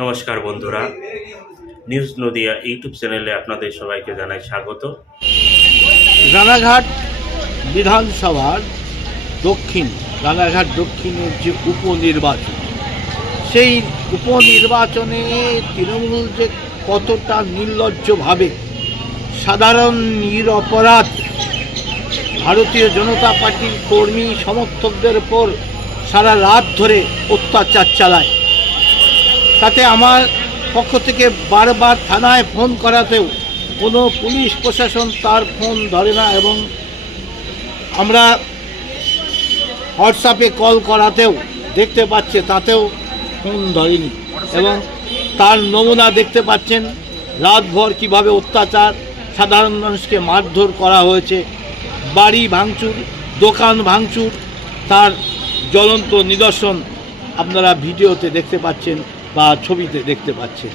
নমস্কার বন্ধুরা news Nadia YouTube চ্যানেলে আপনাদের সবাইকে জানাই স্বাগত রানাঘাট বিধানসভার দক্ষিণ রানাঘাট দক্ষিণের যে উপনির্বাচন সেই উপনির্বাচনে তৃণমূল যে কতটা নির্লজ্জভাবে সাধারণ নিরপরাধ ভারতীয় জনতা পার্টির কর্মী সমর্থকদের ওপর সারা রাত ধরে অত্যাচার চালায় তাতে আমার পক্ষ থেকে বারবার থানায় ফোন করাতেও কোনো পুলিশ প্রশাসন তার ফোন ধরে না এবং আমরা হোয়াটসঅ্যাপে কল করাতেও দেখতে পাচ্ছে তাতেও ফোন ধরেনি এবং তার নমুনা দেখতে পাচ্ছেন রাতভর কিভাবে অত্যাচার সাধারণ মানুষকে মারধর করা হয়েছে বাড়ি ভাঙচুর দোকান ভাঙচুর তার জ্বলন্ত নিদর্শন আপনারা ভিডিওতে দেখতে পাচ্ছেন বা ছবিতে দেখতে পাচ্ছে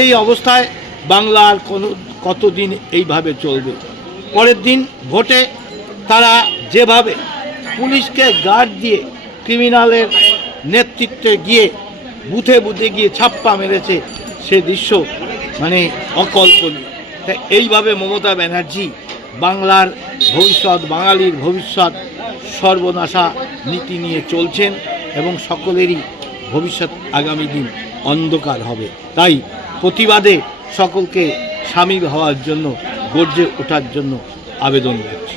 এই অবস্থায় বাংলার কোনো কতদিন এইভাবে চলবে পরের দিন ভোটে তারা যেভাবে পুলিশকে গার্ড দিয়ে ক্রিমিনালের নেতৃত্বে গিয়ে বুথে বুথে গিয়ে ছাপ্পা মেরেছে সে দৃশ্য মানে অকল্পনীয় তাই এইভাবে মমতা ব্যানার্জি বাংলার ভবিষ্যৎ বাঙালির ভবিষ্যৎ সর্বনাশা নীতি নিয়ে চলছেন এবং সকলেরই ভবিষ্যৎ আগামী দিন অন্ধকার হবে তাই প্রতিবাদে সকলকে সামিল হওয়ার জন্য গর্জে ওঠার জন্য আবেদন করছি